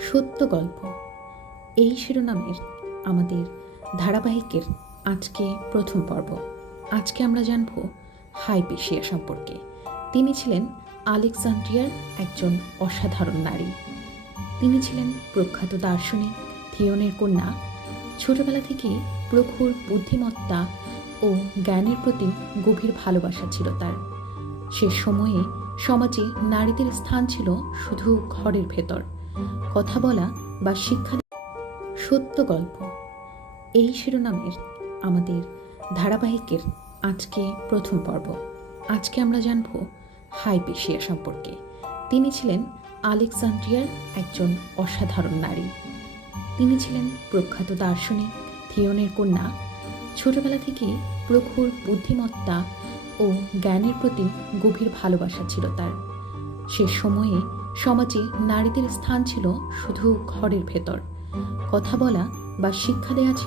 সত্য গল্প এই শিরোনামের আমাদের ধারাবাহিকের আজকে প্রথম পর্ব। আজকে আমরা জানব হাইপেশিয়া সম্পর্কে। তিনি ছিলেন আলেকজান্দ্রিয়ার একজন অসাধারণ নারী। তিনি ছিলেন প্রখ্যাত দার্শনিক থিওনের কন্যা। ছোটবেলা থেকেই প্রখর বুদ্ধিমত্তা ও জ্ঞানের প্রতি গভীর ভালোবাসা ছিল তার। সে সময়ে সমাজে নারীদের স্থান ছিল শুধু ঘরের ভেতর, কথা বলা বা শিক্ষা। সত্য গল্প এই শিরোনামের আমাদের ধারাবাহিকের আজকে প্রথম পর্ব। আজকে আমরা জানব হাইপেশিয়া সম্পর্কে। তিনি ছিলেন আলেকজান্দ্রিয়ার একজন অসাধারণ নারী। তিনি ছিলেন প্রখ্যাত দার্শনিক থিওনের কন্যা। ছোটবেলা থেকেই প্রখর বুদ্ধিমত্তা ও জ্ঞানের প্রতি গভীর ভালোবাসা ছিল তার। সে সময়ে সমাজে নারীদের স্থান ছিল শুধু ঘরের ভেতর, কথা বলা বা শিক্ষা দেওয়া ছিল